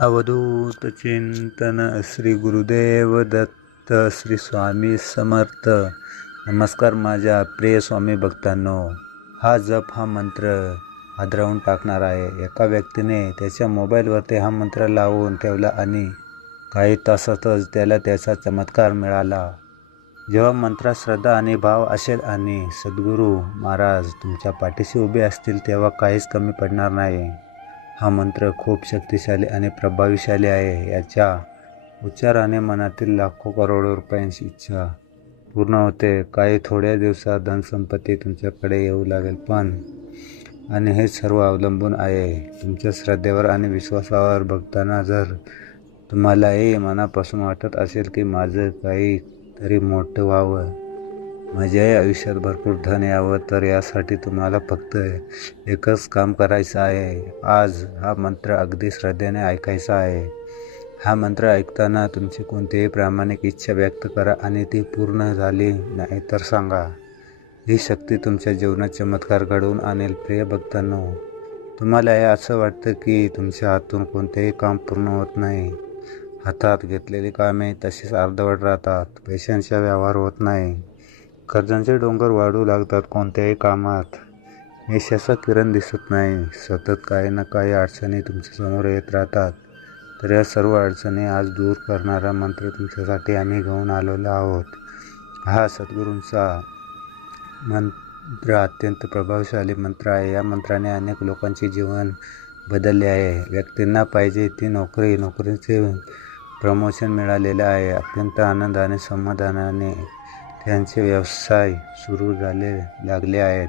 अवधूत चिंतन श्री गुरुदेव दत्त श्री स्वामी समर्थ. नमस्कार माझ्या प्रिय स्वामी भक्तांनो. हा जप हा मंत्र हादरवून टाकणार आहे. एका व्यक्तीने त्याच्या मोबाईलवरती हा मंत्र लावून ठेवला आणि काही तासातच त्याला त्याचा चमत्कार मिळाला. जेव्हा मंत्रात श्रद्धा आणि भाव असेल आणि सद्गुरू महाराज तुमच्या पाठीशी उभे असतील तेव्हा काहीच कमी पडणार नाही. हा मंत्र खूप शक्तिशाली आणि प्रभावीशाली आहे. याच्या उच्चाराने मनातील लाखो करोडो रुपयांची इच्छा पूर्ण होते. काही थोड्या दिवसात धनसंपत्ती तुमच्याकडे येऊ लागेल, पण आणि हे सर्व अवलंबून आहे तुमच्या श्रद्धेवर आणि विश्वासावर. बघताना जर तुम्हालाही मनापासून वाटत असेल की माझं काही तरी मोठं व्हावं, माझ्याही आयुष्यात भरपूर धन यावं, तर यासाठी तुम्हाला फक्त एकच काम करायचं आहे. आज हा मंत्र अगदी श्रद्धेने ऐकायचा आहे. हा मंत्र ऐकताना तुमची कोणतीही प्रामाणिक इच्छा व्यक्त करा आणि ती पूर्ण झाली नाही तर सांगा. ही शक्ती तुमच्या जीवनात चमत्कार घडवून आणेल. प्रिय भक्तांनो, तुम्हाला हे असं वाटतं की तुमच्या हातून कोणतेही काम पूर्ण होत नाही. हातात घेतलेली कामे तशीच अर्धवट राहतात. पैशांचा व्यवहार होत नाही. कर्जांचे डोंगर वाढू लागतात. कोणत्याही कामात यशाचा किरण दिसत नाही. सतत काही ना काही अडचणी तुमच्यासमोर येत राहतात. तर या सर्व अडचणी आज दूर करणारा मंत्र तुमच्यासाठी आम्ही घेऊन आलेलो आहोत. हा सद्गुरूंचा मंत्र अत्यंत प्रभावशाली मंत्र आहे. या मंत्राने अनेक लोकांचे जीवन बदलले आहे. व्यक्तींना पाहिजे ती नोकरीचे प्रमोशन मिळालेले आहे. अत्यंत आनंद आणि समाधानाने त्यांचे व्यवसाय सुरू लागले आहेत.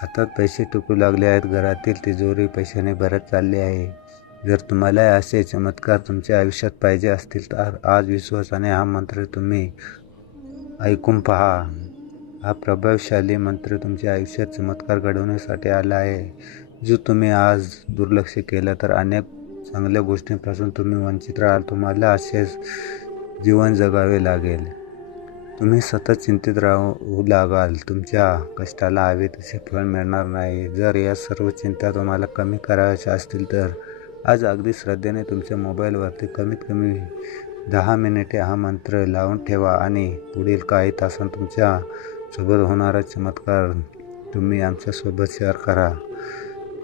हातात पैसे टिकू लागले आहेत. घरातील तिजोरी पैशाने भरत चालली आहे. जर तुम्हाला असे चमत्कार तुमच्या आयुष्यात पाहिजे असतील तर आज विश्वासाने हा मंत्र तुम्ही ऐकून पहा. हा प्रभावशाली मंत्र तुमच्या आयुष्यात चमत्कार घडवण्यासाठी आला आहे. जो तुम्ही आज दुर्लक्ष केलं तर अनेक चांगल्या गोष्टींपासून तुम्ही वंचित राहाल. तुम्हाला असेच जीवन जगावे लागेल. तुम्ही सतत चिंतित राहू लागाल. तुमच्या कष्टाला हवे तसे फळ मिळणार नाही. जर या सर्व चिंता तुम्हाला कमी करायच्या असतील तर आज अगदी श्रद्धेने तुमच्या मोबाईलवरती कमीत कमी 10 मिनिटे हा मंत्र लावून ठेवा आणि पुढील काही तासांत तुमच्या सोबत होणारा चमत्कार तुम्ही आमच्यासोबत शेअर करा.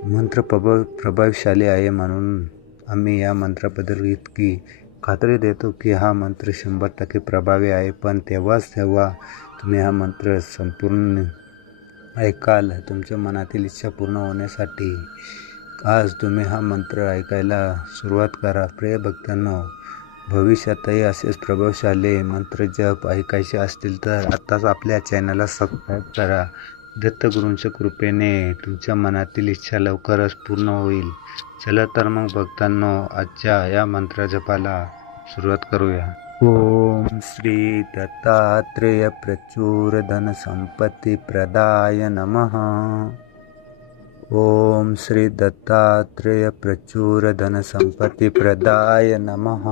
मंत्र प्रभावशाली आहे म्हणून आम्ही या मंत्राबद्दल इतकी खात्री देतो की हा मंत्र 100% प्रभावी आहे. पण तेव्हा तुम्ही हा मंत्र संपूर्ण ऐकाल. तुमच्या मनातील इच्छा पूर्ण होण्यासाठी आज तुम्ही हा मंत्र ऐकायला सुरुवात करा. प्रिय भक्तांनो, भविष्यातही असेच प्रभावशाली मंत्र जप ऐकायचे असतील तर आत्ताच आपल्या चॅनलला सबस्क्राईब करा. दत्तगुरूंच्या कृपेने तुमच्या मनातील इच्छा लवकरच पूर्ण होईल. चला तर मग भक्तांनो, आजच्या या मंत्र जपाला सुरुवात करूया. ओम श्री दत्तात्रेय प्रचुर धन संपत्ती प्रदाय नमः. ओम श्री दत्तात्रेय प्रचुर धन संपत्ती प्रदाय नमः.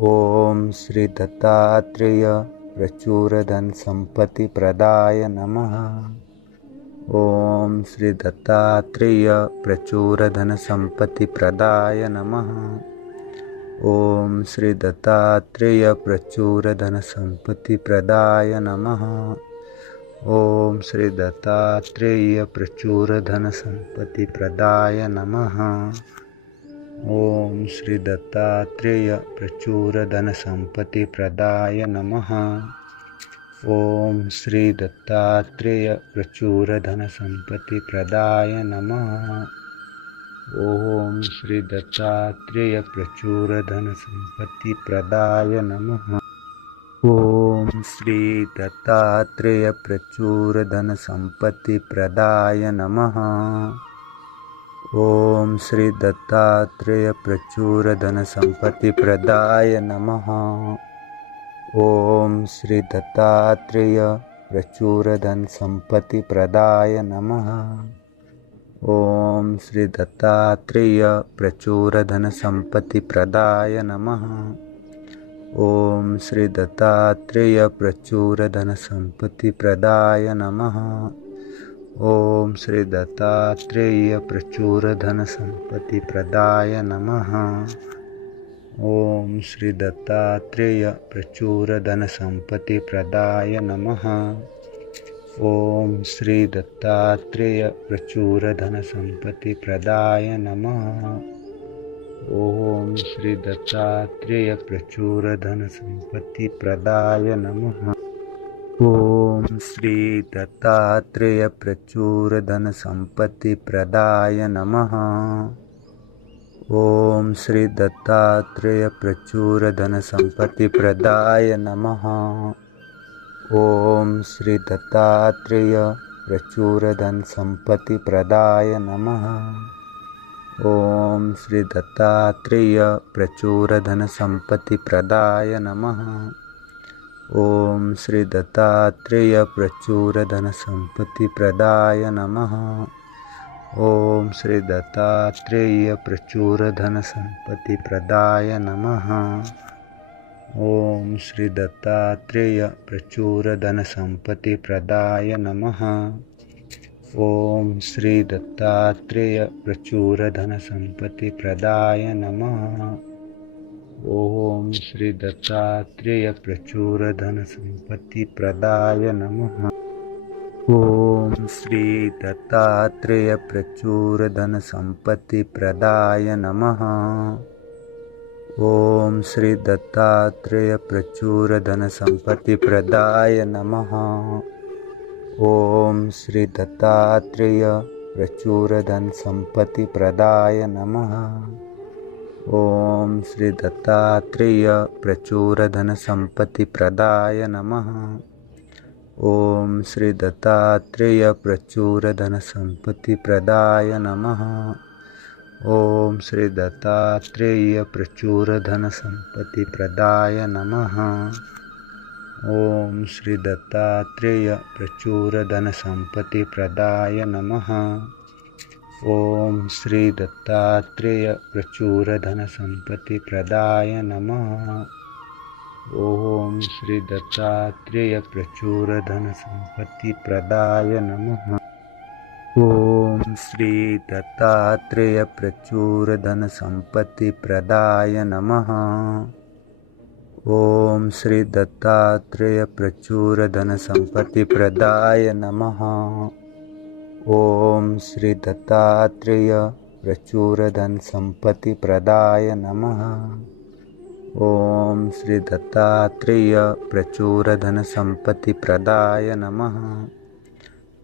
ओम श्री दत्तात्रेय प्रचुर धन संपत्ती प्रदाय नमः. ओम श्री दत्तात्रेय प्रचुर धन संपत्ती प्रदाय नमः. ओम श्री दत्तात्रेय प्रचुर धन संपत्ती प्रदाय नमः. ओम श्री दत्तात्रेय प्रचुर धन संपत्ती प्रदाय नमः. ओम श्री दत्तात्रेय प्रचुर धन संपत्ती प्रदाय नमः. ओम श्री दत्तात्रेय प्रचुर धन संपत्ती प्रदाय नमः. ओम श्री दत्तात्रेय प्रचुर धन संपत्ती प्रदाय नमः. ओम श्री दत्तात्रेय प्रचुर धन संपत्ती प्रदाय नमः. ओम श्री दत्तात्रेय प्रचुर धन संपत्ती प्रदाय नमः. ओम श्री दत्तात्रेय प्रचुर धन संपत्ती प्रदाय नमः. ओम श्री दत्तात्रेय प्रचुर धन संपत्ती प्रदाय नमः. ओम श्री दत्तात्रेय प्रचुर धन संपत्ती प्रदाय नमः. ओम श्री दत्तात्रेय प्रचुर धन संपत्ति प्रदाय नमः। ओम श्री दत्तात्रेय प्रचुर धन संपत्ति प्रदाय नमः। ओम श्री दत्तात्रेय प्रचुर धन संपत्ति प्रदाय नमः। ओम श्री दत्तात्रेय प्रचुर धन संपत्ति प्रदाय नमः। ओम श्री दत्तात्रेय प्रचुर धन संपत्ति प्रदाय नमः। ओम श्री दत्तात्रेय प्रचुर धन संपत्ति प्रदाय नमः। ओम श्री दत्तात्रेय प्रचुर धन संपत्ति प्रदाय नमः। ओम श्री दत्तात्रेय प्रचुर धन संपत्ति प्रदाय नमः। ओम श्री दत्तात्रेय प्रचुर धन संपत्ति प्रदाय नमः। ओम श्री दत्तात्रेय प्रचुर धन संपत्ति प्रदाय नमः। ओम श्री दत्तात्रेय प्रचुर धन संपत्ति प्रदाय नमः। ओम श्री दत्तात्रेय प्रचुर धन संपत्ति प्रदाय नमः। ओम श्री दत्तात्रेय प्रचुर धन संपत्ति प्रदाय नमः। ओम श्री दत्तात्रेय प्रचुर धन संपत्ति प्रदाय नमः। ओम श्री दत्तात्रेय प्रचुर धन संपत्ति प्रदाय नमः। ओम श्री दत्तात्रेय प्रचुर धन संपत्ति प्रदाय नमः। ओम श्री दत्तात्रेय प्रचुर धन संपत्ति प्रदाय नमः। ओम श्री दत्तात्रेय प्रचुर धन संपत्ति प्रदाय नमः। ओम श्री दत्तात्रेय प्रचुर धन संपत्ति प्रदाय नमः। ओम श्री दत्तात्रेय प्रचुर धन संपत्ति प्रदाय नमः। ओम श्री दत्तात्रेय प्रचुर धन संपत्ति प्रदाय नमः। ओम श्री दत्तात्रेय प्रचुर धन संपत्ति प्रदाय नमः। ओम श्री दत्तात्रेय प्रचुर धन संपत्ति प्रदाय नमः। ओम श्री दत्तात्रेय प्रचुर धन संपत्ति प्रदाय नमः। ओम श्री दत्तात्रेय प्रचुर धन संपत्ति प्रदाय नमः। ओम श्री दत्तात्रेय प्रचुर धन संपत्ति प्रदाय नमः।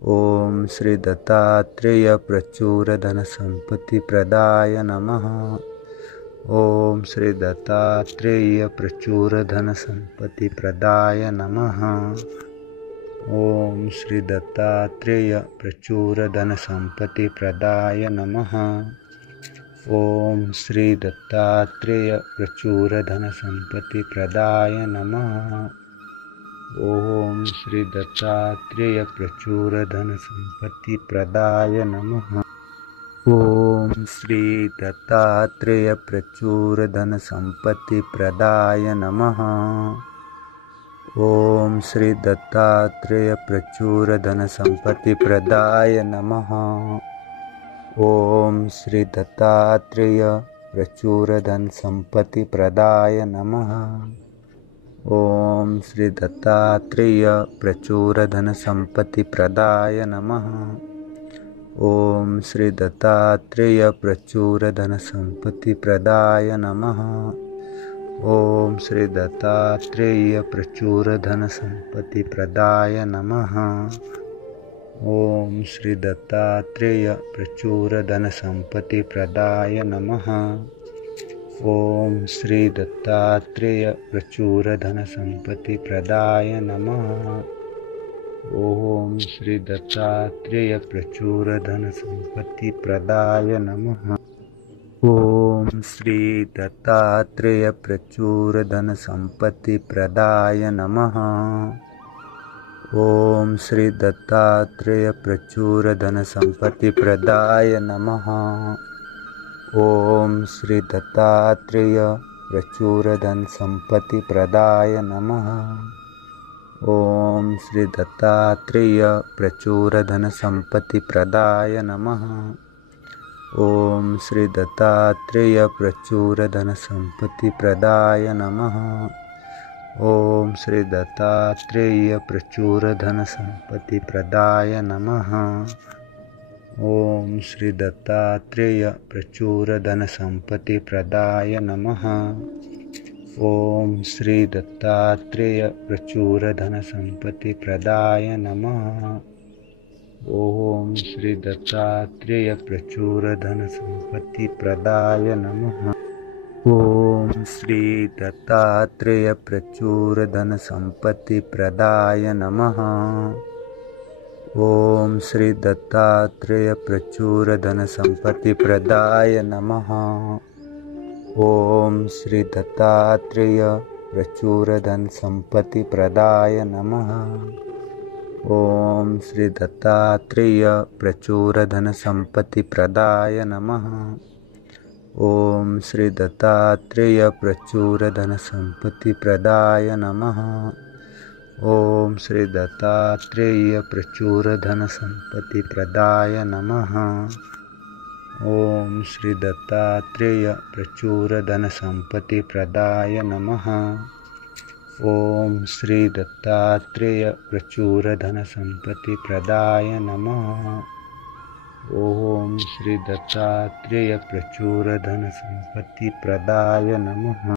ओम श्री दत्तात्रेय प्रचुर धन संपत्ति प्रदाय नमः। ओम श्री दत्तात्रेय प्रचुर धन संपत्ति प्रदाय नमः। ओम श्री दत्तात्रेय प्रचुर धन संपत्ति प्रदाय नमः। ओम श्री दत्तात्रेय प्रचुर धन संपत्ति प्रदाय नमः। ओम श्री दत्तात्रेय प्रचुर धन संपत्ति प्रदाय नमः। ओम श्री दत्तात्रेय प्रचुर धन संपत्ति प्रदाय नमः। ओम श्री दत्तात्रेय प्रचुर धन संपत्ति प्रदाय नमः। ओम श्री दत्तात्रेय प्रचुर धन संपत्ति प्रदाय नमः। ओम श्री दत्तात्रेय प्रचुर धन संपत्ति प्रदाय नमः। ओम श्री दत्तात्रेय प्रचुर धन संपत्ति प्रदाय नमः। ओम श्री दत्तात्रेय प्रचुर धन संपत्ति प्रदाय नमः। ओम श्री दत्तात्रेय प्रचुर धन संपत्ति प्रदाय नमः। ओम श्री दत्तात्रेय प्रचुर धन संपत्ति प्रदाय नमः। ओम श्री दत्तात्रेय प्रचुर धन संपत्ति प्रदाय नमः। ओम श्री दत्तात्रेय प्रचुर धन संपत्ति प्रदाय नमः। ओम श्री दत्तात्रेय प्रचुर धन संपत्ति प्रदाय नमः। ओम श्री दत्तात्रेय प्रचुर धन संपत्ति प्रदाय नमः। ओम श्री दत्तात्रेय प्रचुर धन संपत्ति प्रदाय नमः। ओम श्री दत्तात्रेय प्रचुर धन संपत्ति प्रदाय नमः। ओम श्री दत्तात्रेय प्रचुर धन संपत्ति प्रदाय नमः। ओम श्री दत्तात्रेय प्रचुर धन संपत्ति प्रदाय नमः। ओम श्री दत्तात्रेय प्रचुर धन संपत्ति प्रदाय नमः। ओम श्री दत्तात्रेय प्रचुर धन संपत्ति प्रदाय नमः। ओम श्री दत्तात्रेय प्रचुर धन संपत्ति प्रदाय नमः। ओम श्री दत्तात्रेय प्रचुर धन संपत्ति प्रदाय नमः। ओम श्री दत्तात्रेय प्रचुर धन संपत्ति प्रदाय नमः। ओम श्री दत्तात्रेय प्रचुर धन संपत्ति प्रदाय नमः। ओम श्री दत्तात्रेय प्रचुर धन संपत्ति प्रदाय नमः। ओम श्री दत्तात्रेय प्रचुर धन संपत्ति प्रदाय नमः। ओम श्री दत्तात्रेय प्रचुर धन संपत्ति प्रदाय नमः। ओम श्री दत्तात्रेय प्रचुर धन संपत्ति प्रदाय नमः। ओम श्री दत्तात्रेय प्रचुर धन संपत्ति प्रदाय नमः।